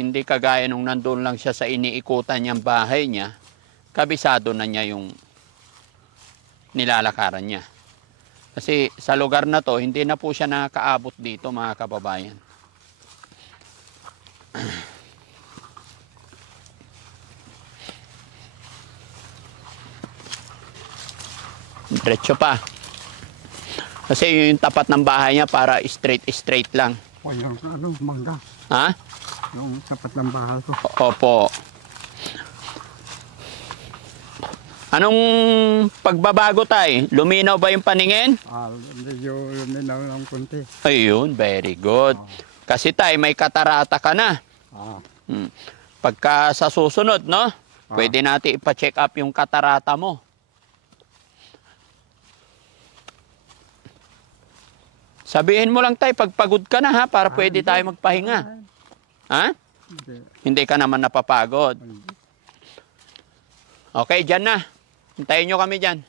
hindi kagaya nung nandun lang siya sa iniikutan niyang bahay niya, kabisado na niya yung nilalakaran niya. Kasi sa lugar na to, hindi na po siya nakakaabot dito mga kababayan. Diretso pa. Kasi yung tapat ng bahay niya para straight lang. Yung mangga. Ha? Yung tapat ng bahay ko. Opo. Anong pagbabago tay? Luminaw ba yung paningin? Medyo luminaw ng kunti. Ayun, very good. Kasi tay, may katarata ka na. Pagka sa susunod, no? Pwede natin ipa-check up yung katarata mo. Sabihin mo lang tay, pag pagod ka na ha, para pwede tayo magpahinga. Ha? Hindi ka naman napapagod. Okay, dyan na. Hintayin nyo kami dyan.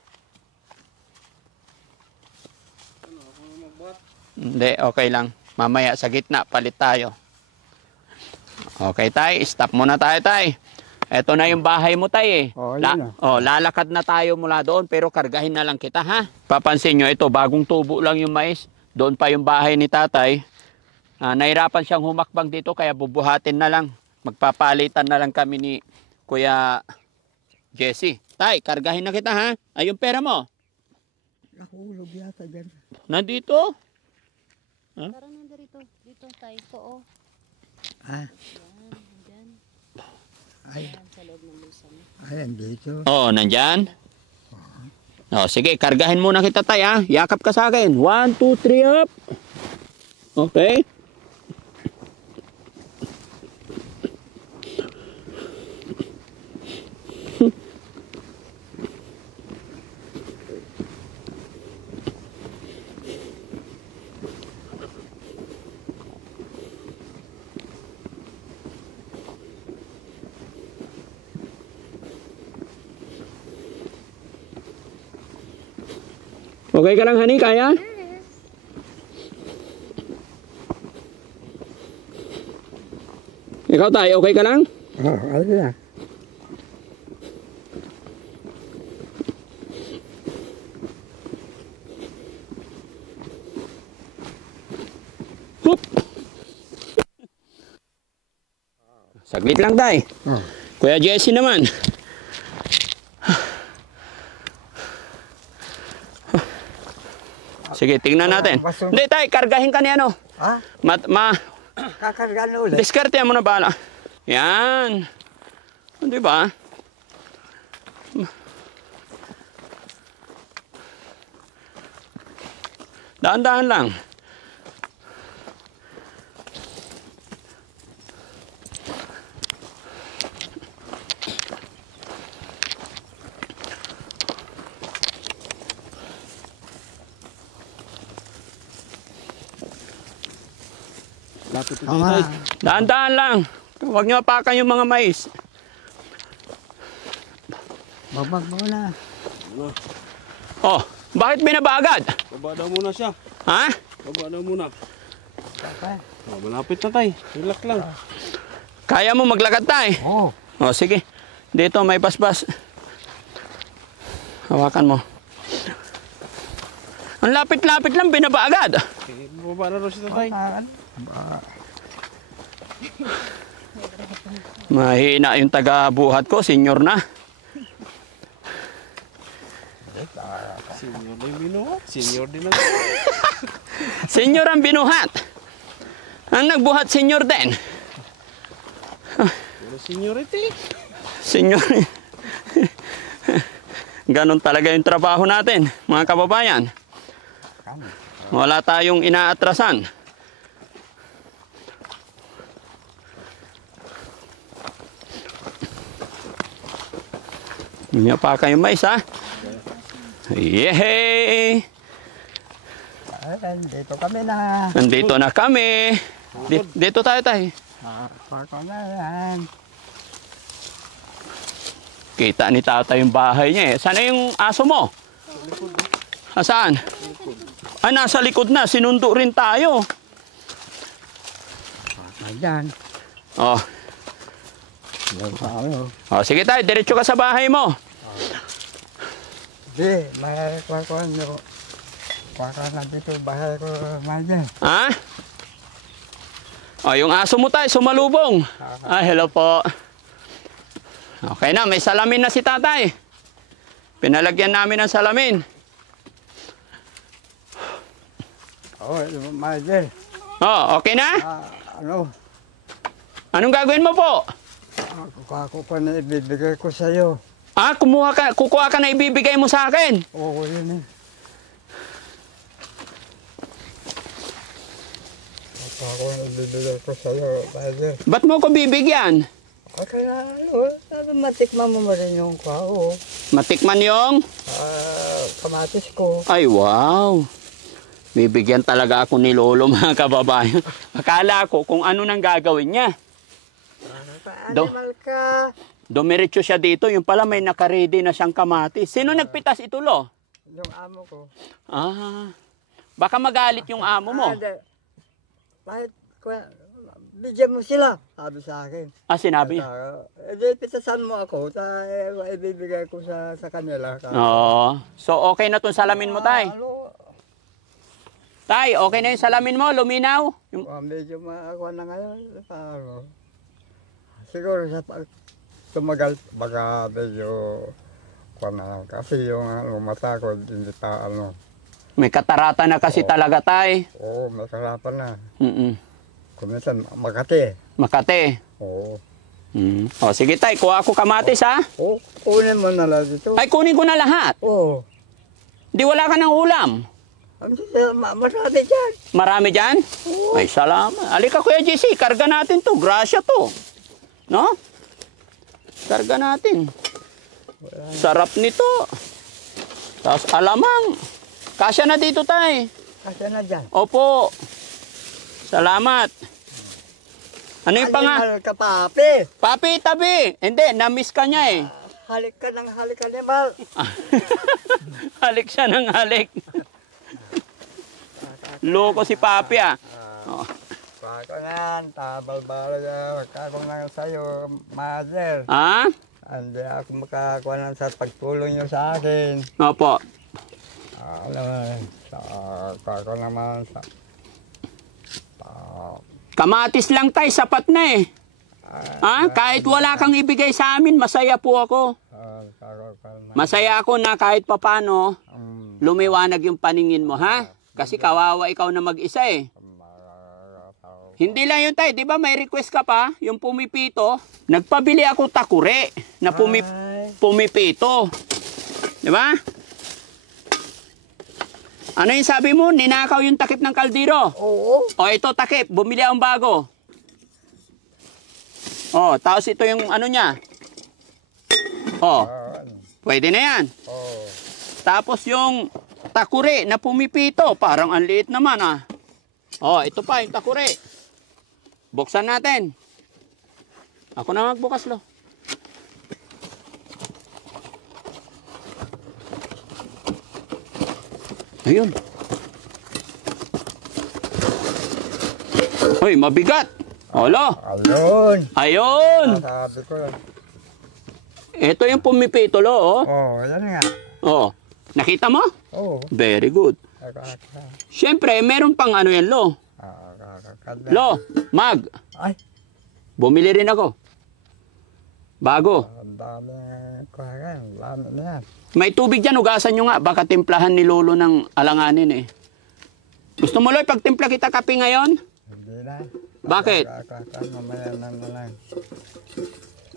Hindi, okay lang. Mamaya sa gitna, palit tayo. Okay, tay. Stop muna tayo, tay. Ito na yung bahay mo, tay. Lalakad na tayo mula doon, pero kargahin na lang kita, ha? Papansin nyo, ito, bagong tubo lang yung mais. Doon pa yung bahay ni tatay. Nahirapan siyang humakbang dito, kaya bubuhatin na lang. Magpapalitan na lang kami ni Kuya Jesse. Tay, kargahin na kita, ha? Ay, yung pera mo. Nahulog yata dyan. Nandito? Parang nandito. Dito tayo ko, Ah. Yan. Ay. Sa loob ng bulsa mo. Ay, andito. Nandyan? Sige, kargahin muna kita, tay, ha? Yakap ka sa akin. 1, 2, 3, up. Okay. Okay ka lang, honey? Kaya? Ikaw, tay, okay ka lang? Ano na? Hup! Saglit lang, tay. Kuya Jesse naman. Sige, tingnan natin. Hindi, tay, kargahin ka ni ano. Ha? Kakargaan na ulit. Diskarte mo na bala. Yan. Di ba? Dahan-dahan lang. Dahan-dahan lang. Huwag niyo apakan yung mga mais. Babag mo na. Bakit binaba agad? Baba daw muna siya. Ha? Baba daw muna. Malapit na tay. Relax lang. Kaya mo maglakad tayo? Sige. Dito may basbas. Hawakan mo. Ang lapit-lapit lang, binaba agad. Baba na raw siya tay. Mahina yung taga-buhat ko, senior na. Senior na yung binuhat. Senior din na. Senior ang binuhat. Ang nagbuhat, senior din. Pero seniority. Senior. Ganon talaga yung trabaho natin, mga kababayan. Wala tayong inaatrasan. Hindi pa kayo mais, ha? Yehey! Dito kami na. Nandito na kami. Dito tayo. Pako na yan. Kita ni tatay yung bahay niya eh. Sana yung aso mo? Saan? Ay, nasa likod na. Sinundo rin tayo. Ayan. Oh. Oh, sige tayo. Diretso ka sa bahay mo. Di, may kwakwan nyo. Kwakwan na dito, bahay ko, Majan. Ha? Oh, yung aso mo tayo, sumalubong. Ah, hello po. Okay na, may salamin na si tatay. Pinalagyan namin ng salamin. Oh, Majan. Oh, okay na? Ano? Anong gagawin mo po? Ako pa na ibibigay ko sa'yo. Ah, kukuha ka na ibibigay mo sa akin. Oo, yun eh. Ako na ibibigay ko sa'yo, Majan. Ba't mo ko bibigyan? Okay na, matikman mo rin yung kwao. Matikman yung? Kamatis ko. Ay, wow. Bibigyan talaga ako ni Lolo, mga kababayan. Akala ko kung ano nang gagawin niya. Animal ka. Dumiretso siya dito, yung pala may nakaredy na siyang kamatis. Sino nagpitas ito, Lo? Yung amo ko. Ah, baka magalit yung amo mo. Bakit, bigyan mo sila, sabi sa akin. Ah, sinabi? Pitasan mo ako, ibibigay ko sa kanila. Oo. So, okay na itong salamin mo, Tay? Tay, okay na yung salamin mo? Luminaw? Medyo maakuha na ngayon. Siguro sa tumagal, baka medyo kuha na. Kasi yung mata ko, hindi pa May katarata na kasi talaga, Tay. Oo, may karapan na. Kuminsan, Makati. Makati. Oo. O, sige, Tay, kuha ako kamatis, ha? Oo, kunin mo na lang dito. Ay, kunin ko na lahat. Oo. Di wala ka ng ulam. Marami dyan. Marami dyan? Ay, salamat. Alika, Kuya JC, karga natin to. Grasya to. No? Karga natin. Sarap nito. Tapos alamang. Kasya na dito, Tay. Kasya na dyan. Opo. Salamat. Ano yung Animal ka, papi. Papi, tabi. Hindi, na-miss ka niya eh. Halik ka ng halik, animal. Halik siya ng halik. Loko si Papi, ah. Oh. Bako na yan, tabal-balo yan. Magkakong lang sa'yo, mother. Ha? Hindi ako makakuha lang sa pagtulong nyo sa akin. Opo. Kako naman sa... Kamatis lang, Tay, sapat na eh. Kahit wala kang ibigay sa amin, masaya po ako. Masaya ako na kahit papano, lumiwanag yung paningin mo, ha? Kasi kawawa ikaw na mag-isa eh. Hindi lang yun, Tay. Di ba may request ka pa? Yung pumipito. Nagpabili ako takure na pumipito. Di ba? Ano yung sabi mo? Ninakaw yung takip ng kaldero? Oo. O ito takip. Bumili akong bago. O, tapos ito yung ano niya. O, pwede na yan. Tapos yung takure na pumipito. Parang ang liit naman ah. O, ito pa yung takure. Buksan natin. Ako na magbukas, Lo. Ayun. Uy, mabigat. Olo. Ayun. Ayun. Sabi ko. Ito yung pumipito, Lo. Oh. Yan nga. Oh. Nakita mo? Oo. Very good. Siyempre, meron pang ano yan, Lo. Lo, Mag. Ay. Bumili rin ako. Bago. Ang dami kuhagan. Dami na yan. May tubig dyan, ugasan nyo nga. Baka timplahan ni Lolo ng alanganin eh. Gusto mo, Loy, pagtimpla kita kape ngayon? Hindi na. Bakit? Mamaya na lang.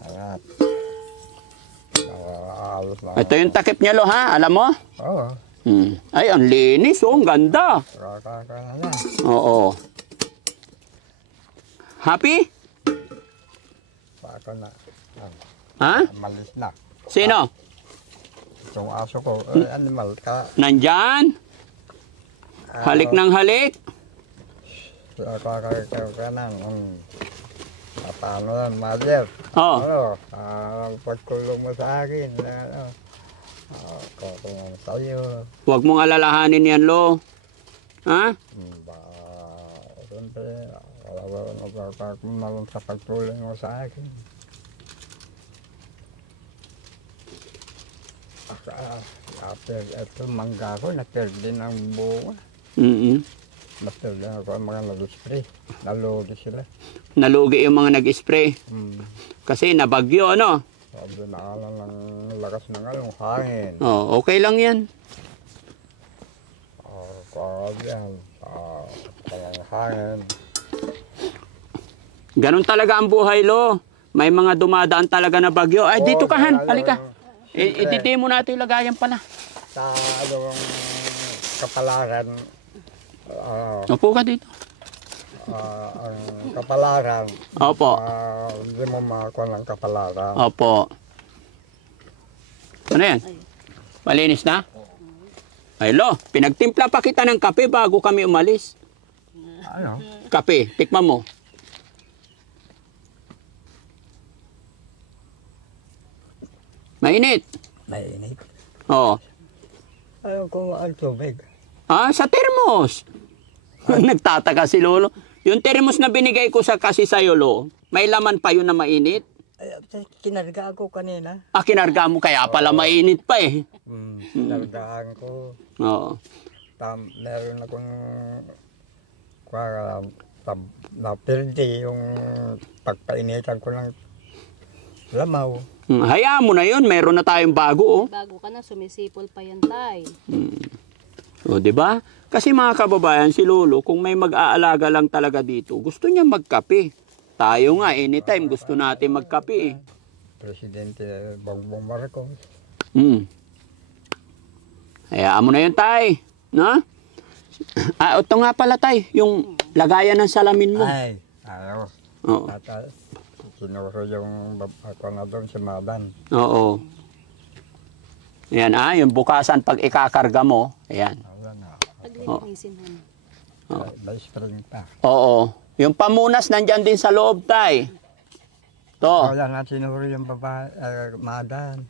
Sarap. Ito yung takip niya, Lo, ha? Alam mo? Oo. Ay, ang linis, oh. Ang ganda. Kaka na yan. Oo. Happy? Bako na. Ha? Malis na. Sino? Yung aso ko, animal ka. Nandyan? Halik ng halik? Kanan. Paano yan, mother? Oo. Pagkulong mo sa akin. Kung sa'yo. Huwag mong alalahanin yan, Lo. Ha? Siyempre, malong sa pagtulong mo sa akin. After ito, mangga ko, na-perde ng bunga. Na-perde ako ang mga nag-spray. Nalugi sila. Nalugi yung mga nag-spray. Kasi nabagyo, ano? Sabi na ng lakas ng hangin. Oh, okay lang yan. Yan. Hangin. Ganun talaga ang buhay, Lo. May mga dumadaan talaga na bagyo. Ay, dito ka, Han. Halika. I-demo natin yung lagayan pala. Sa kapalaran. Opo ka dito. Ang kapalaran. Opo. Hindi mo makakuha ng kapalaran. Opo. Ano yan? Malinis na? Ay, Lo, pinagtimpla pa kita ng kape bago kami umalis. Ano? Kape, tikman mo. Mainit. Mainit. Oo. Ayaw ko ang tubig. Sa termos. Nagtataka si Lolo. Yung termos na binigay ko kasi sa'yo, Lo, may laman pa yun na mainit. Kinarga ako kanina. Kinarga mo, kaya pala mainit pa eh. Kinargaan ko. Oo. Meron akong napildi yung pagpainitan ko ng lamaw. Hayaan mo na yun, meron na tayong bago, oh. Bago ka na, sumisipol pa yan, tay. O, di ba? Kasi mga kababayan, si Lolo, kung may mag-aalaga lang talaga dito, gusto niya magkape. Tayo nga, anytime gusto natin magkape eh. Presidente Bongbong Marcos. Hayaan mo na yun, tay. No? Ito nga pala, tay, yung lagayan ng salamin mo. Ay, ayaw. Oo. Sinuro yung ako na doon si Madan. Oo. Ayan, yung bukasan pag ikakarga mo, ayan. Paglilinisin mo. May spring pa. Oo. Yung pamunas nandyan din sa loob, tay. To. Ayan na sinuro yung Madan.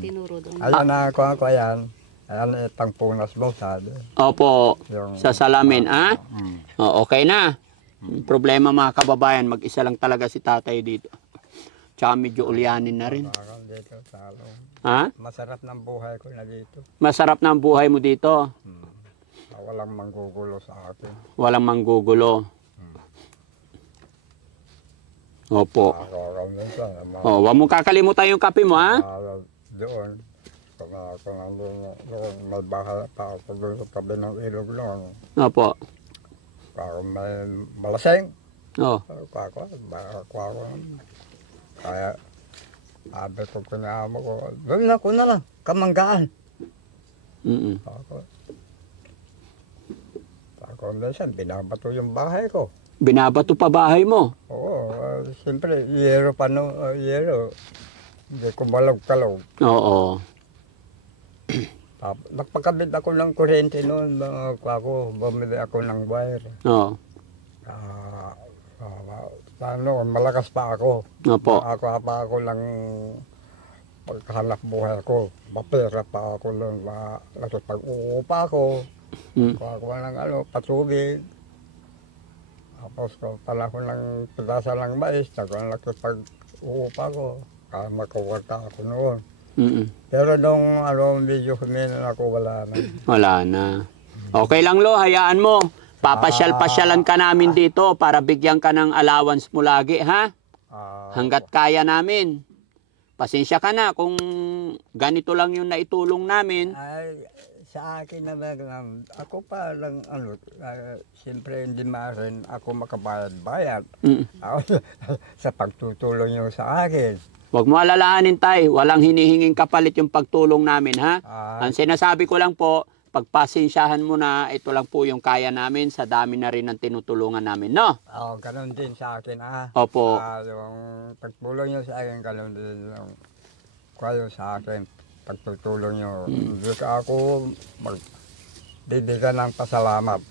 Tinuro doon. Ayan na ako ayan. Ayan itang punas mo, sabi. Opo. Yung, Sa salamin, okay na. Problema mga kababayan, mag-isa lang talaga si tatay dito. Tsaka medyo ulyanin na rin. Dito, masarap ng buhay ko na dito. Masarap na ang buhay mo dito. Walang manggugulo sa akin. Walang manggugulo. Opo. Huwag mong kakalimutan yung kape mo, ha? Doon. Kung may bahay pa ako doon sa tabi ng ilog lang. Opo. Kung may malaseng. Oo. Kaya, sabi ko kinaamo ko, doon na ko na lang, kamanggaan. Ako minsan, binabato yung bahay ko. Binabato pa bahay mo? Oo, siyempre, yero pa no, yero. Hindi ko balog-kalog. Oo. Nagpakabit ako ng kuryente noon, bumili ako ng wire. Oo. Malakas pa ako. Opo. Ako lang paghanap buhay ko. Mapera pa ako lang. Pag-uupa ako. Ako ng patubig. Tapos pala ko ng pidasa ng mais. Saka pag-uupa ko. Kaya makawarta ako noon. Pero nung medyo huminan ako, wala na. Wala na. Okay lang, Lo, hayaan mo. Papasyal-pasyalan ka namin dito para bigyan ka ng allowance mo lagi, ha? Hanggat kaya namin. Pasensya ka na kung ganito lang yung naitulong namin. Ay, sa akin naman, ako pa lang, siyempre hindi maaaring ako makabayad-bayad. Sa pagtutulong nyo sa akin. Huwag mo alalahanin, tay. Walang hinihinging kapalit yung pagtulong namin, ha? Ang sinasabi ko lang po, pagpasensyahan mo na, ito lang po yung kaya namin sa dami na rin ng tinutulungan namin, no? Oo, ganun din sa akin, Opo. Yung pagtulong nyo sa akin, ganun din yung kayo sa akin. pagtutulong nyo. Hindi ka ako magbibigyan ng pasalamat.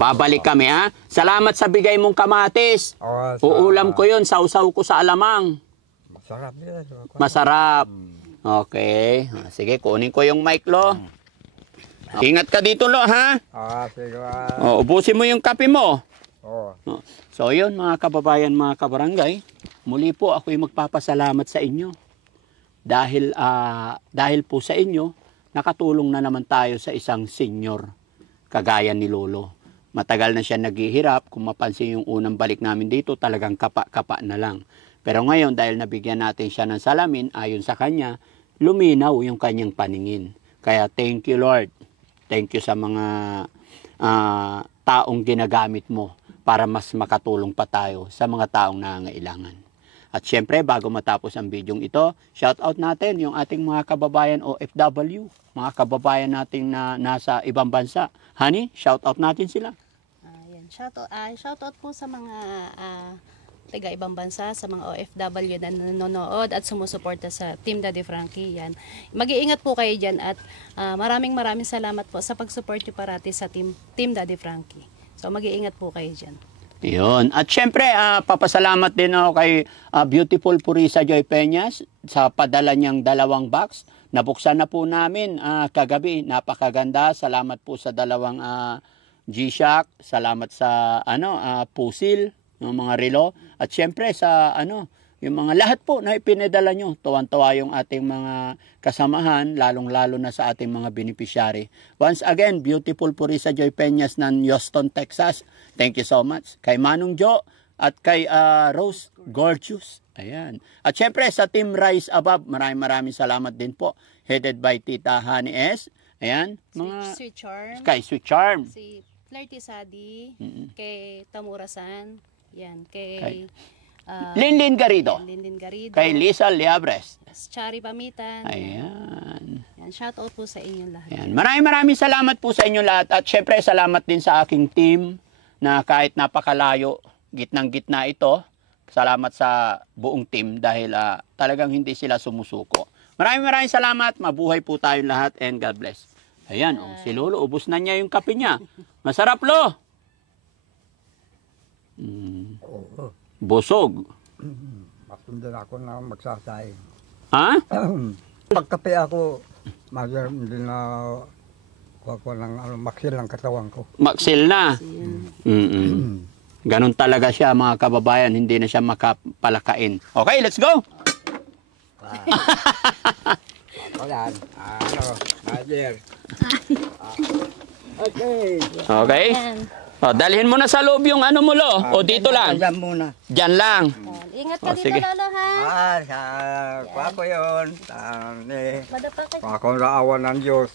Babalik kami ha. Salamat sa bigay mong kamatis. Uulam ko yun, sausaw ko sa alamang. Masarap yun. Masarap. Okay. Sige, kunin ko yung mic, Lo. Ingat ka dito, Lo, ha? Sige. Ubusin mo yung kape mo. Oo. So yun mga kababayan, mga kabarangay, muli po ako'y magpapasalamat sa inyo. Dahil po sa inyo, nakatulong na naman tayo sa isang senior kagaya ni Lolo. Matagal na siya naghihirap. Kung mapansin yung unang balik namin dito, talagang kapa-kapa na lang. Pero ngayon, dahil nabigyan natin siya ng salamin, ayon sa kanya, luminaw yung kanyang paningin. Kaya thank you, Lord. Thank you sa mga taong ginagamit mo para mas makatulong pa tayo sa mga taong nangangailangan. At syempre, bago matapos ang bidyong ito, shout out natin yung ating mga kababayan OFW, mga kababayan natin na nasa ibang bansa. Honey, shout out natin sila. Shout out po sa mga taga ibang bansa, sa mga OFW na nanonood at sumusuporta sa Team Daddy Frankie. Yan. Mag-iingat po kayo dyan at maraming salamat po sa pag-support nyo parati sa Team Daddy Frankie. So mag-iingat po kayo dyan. Yun. At syempre, papasalamat din ako kay Beautiful Purisa Joy Peñas sa padala niyang 2 box. Nabuksan na po namin kagabi. Napakaganda. Salamat po sa 2 G-Shock. Salamat sa pusil, ng mga relo. At syempre sa yung mga lahat po na ipinadala nyo. Tuwan-tuwa yung ating mga kasamahan, lalong-lalo na sa ating mga beneficiary. Once again, Beautiful Purisa Joy Peñas ng Houston, Texas. Thank you so much. Kay Manong Jo at kay Rose Gorgeous. Ayan. At syempre sa Team Rise Above, maraming salamat din po. Headed by Tita Honey S. Ayan. Sweet Charm. Kay Sweet Charm. Si Flirty Sadi. Kay Tamura-san. Yan. Kay Linlin Garrido. Kay Lisa Liabres. Chari Pamitan. Ayan. Yan, shout out po sa inyong lahat. Ayan. Maraming salamat po sa inyong lahat. At syempre salamat din sa aking team na kahit napakalayo, gitnang-gitna ito. Salamat sa buong team dahil talagang hindi sila sumusuko. Maraming salamat. Mabuhay po tayong lahat and God bless. Ayan, si Lolo, ubos na niya yung kape niya. Masarap, Lo. Busog. Hindi na ako na magsasay. Ha? Pagkape ako, hindi na ako ng maksil ang katawan ko. Maksil na. Ganon talaga siya, mga kababayan. Hindi na siya makapalakain. Okay, let's go! Ayan. Majer. Okay. Okay. Dalhin mo na sa loob yung mo, Lo. O dito lang. Diyan muna. Diyan lang. Ingat ka dito, sige. Lolo, ha? Kwako yun. Kwako naawa ng Diyos.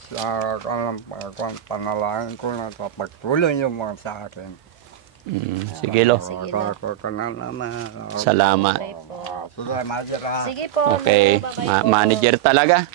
Panalangin ko na pagtuloy yung mga sa akin. Sige, Lo. Kwako ka na naman. Salamat. Sige po. Okay. Manager talaga.